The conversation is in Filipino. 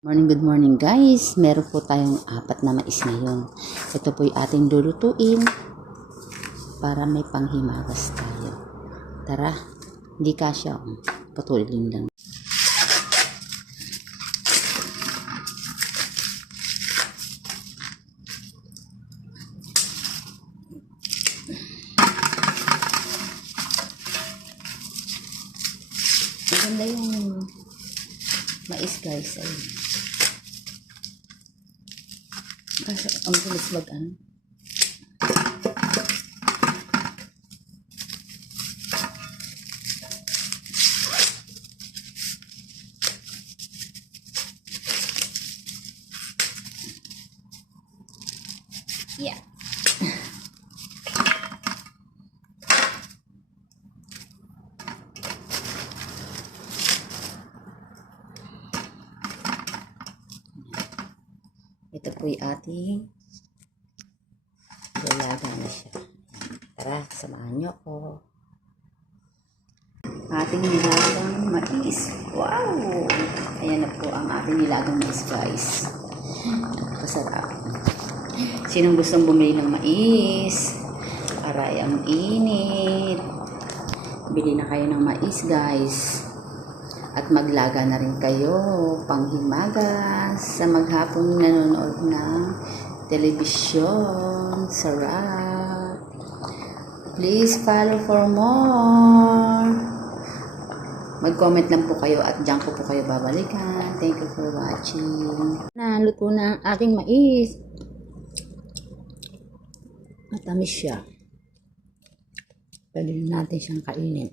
Good morning guys. Meron po tayong 4 na mais ngayon. Ito po yung ating lulutuin para may panghimagas tayo. Tara, hindi kasya. Putulin lang. Maganda yung mais guys. Ayun. Kasi ang bilis mag-ano. Yeah. Ito po yung ating lalaga na siya. Tara, samahan niyo ako. Ating nilagang mais. Wow! Ayan na po ang ating nilagang mais guys. Napakasarap. Sinong gustong bumili ng mais? Aray ang init. Bili na kayo ng mais guys. At maglaga na rin kayo panghimagas sa maghapon nanonood ng telebisyon. Sarap. Please follow for more. Mag-comment lang po kayo at diyan ko po kayo babalikan. Thank you for watching. Naluto na ang aking mais. Matamis siya. Pwede natin siyang kainin.